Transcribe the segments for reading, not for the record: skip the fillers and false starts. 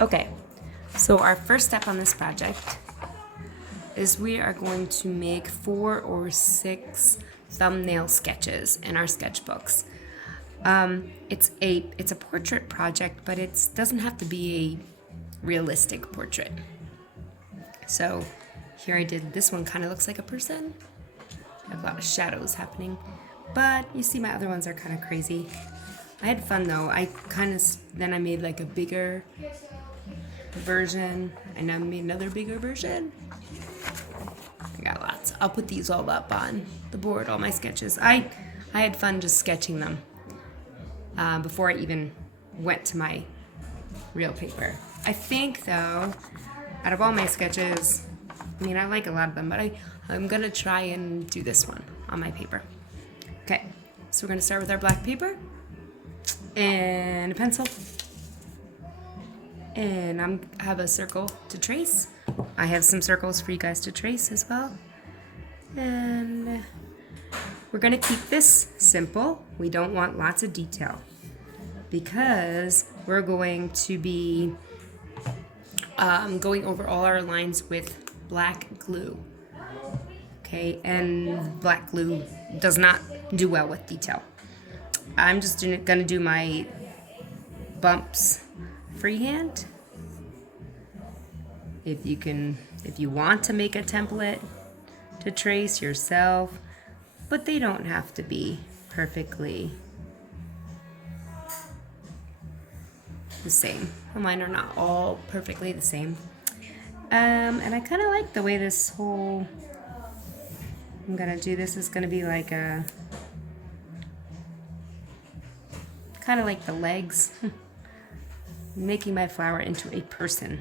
Okay, so our first step on this project is we are going to make 4 or 6 thumbnail sketches in our sketchbooks. It's a portrait project, but it doesn't have to be a realistic portrait. So here I did this one. Kind of looks like a person. I have a lot of shadows happening, but you see my other ones are kind of crazy. I had fun though. Then I made like a bigger version, and I made another bigger version. I got lots. I'll put these all up on the board, all my sketches. I had fun just sketching them before I even went to my real paper. I think though, out of all my sketches, I mean I like a lot of them, but I'm gonna try and do this one on my paper. Okay, so we're gonna start with our black paper and a pencil. And I have a circle to trace. I have some circles for you guys to trace as well. And we're gonna keep this simple. We don't want lots of detail because we're going to be going over all our lines with black glue. Okay, and black glue does not do well with detail. I'm just gonna do my bumps freehand. If you want to make a template to trace yourself, but they don't have to be perfectly the same. Well, mine are not all perfectly the same. And I kind of like the way this whole, I'm gonna do this is gonna be like a, kind of like the legs, making my flower into a person.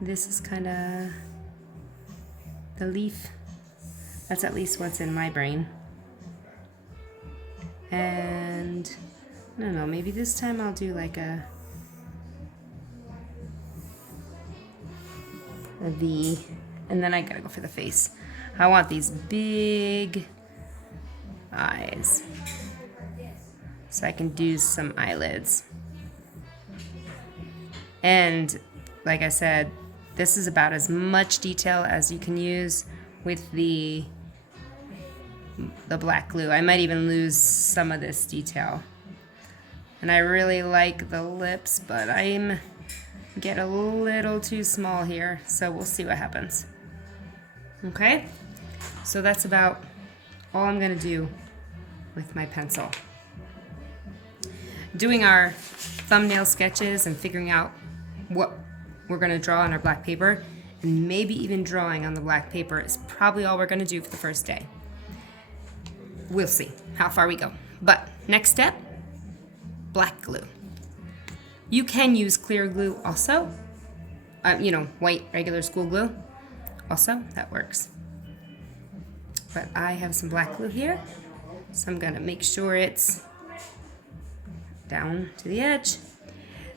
This is kind of the leaf. That's at least what's in my brain. And I don't know, maybe this time I'll do like a V, and then I gotta go for the face. I want these big eyes, so I can do some eyelids. And like I said, this is about as much detail as you can use with the black glue. I might even lose some of this detail. And I really like the lips, but I'm get a little too small here, so we'll see what happens. Okay, so that's about all I'm gonna do with my pencil. Doing our thumbnail sketches and figuring out what we're gonna draw on our black paper, and maybe even drawing on the black paper, is probably all we're gonna do for the first day. We'll see how far we go. But next step, black glue. You can use clear glue also. White regular school glue. Also, that works. But I have some black glue here, so I'm gonna make sure it's down to the edge.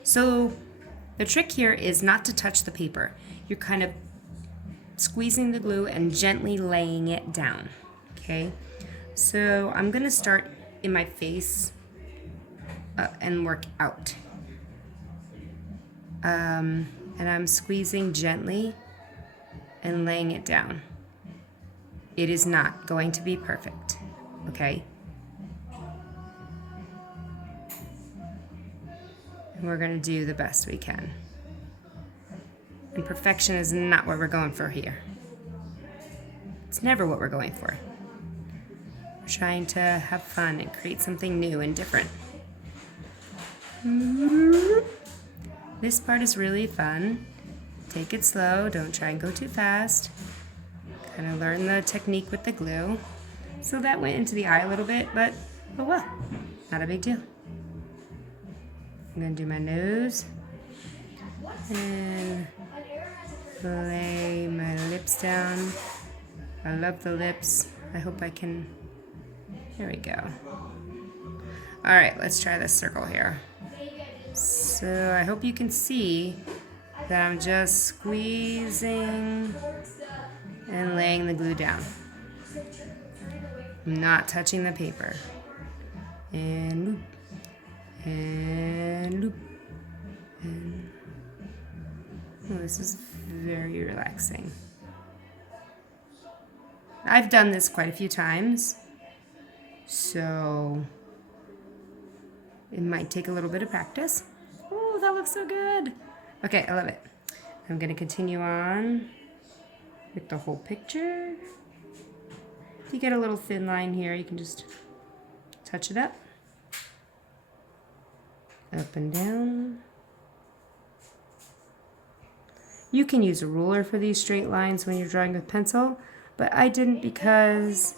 So the trick here is not to touch the paper. You're kind of squeezing the glue and gently laying it down, okay? So I'm gonna start in my face and work out. And I'm squeezing gently and laying it down. It is not going to be perfect, okay? And we're gonna do the best we can. And perfection is not what we're going for here. It's never what we're going for. We're trying to have fun and create something new and different. This part is really fun. Take it slow, don't try and go too fast. Kind of learn the technique with the glue. So that went into the eye a little bit, but oh well, not a big deal. I'm gonna do my nose and lay my lips down. I love the lips. I hope I can, here we go. All right, let's try this circle here. So I hope you can see that I'm just squeezing and laying the glue down. I'm not touching the paper. And loop, and loop, and Oh, this is very relaxing. I've done this quite a few times, so it might take a little bit of practice. Oh, that looks so good. Okay, I love it. I'm gonna continue on with the whole picture. If you get a little thin line here, you can just touch it up and down. You can use a ruler for these straight lines when you're drawing with pencil, but I didn't because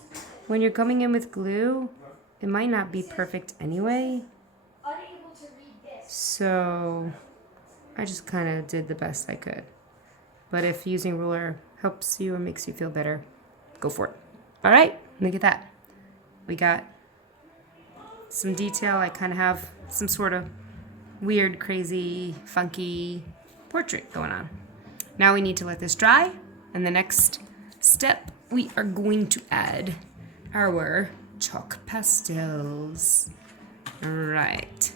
when you're coming in with glue, it might not be perfect anyway. So I just kind of did the best I could. But if using ruler helps you or makes you feel better, go for it. All right, look at that. We got some detail. I kind of have some sort of weird, crazy, funky portrait going on. Now we need to let this dry, and the next step, we are going to add our chalk pastels. All right.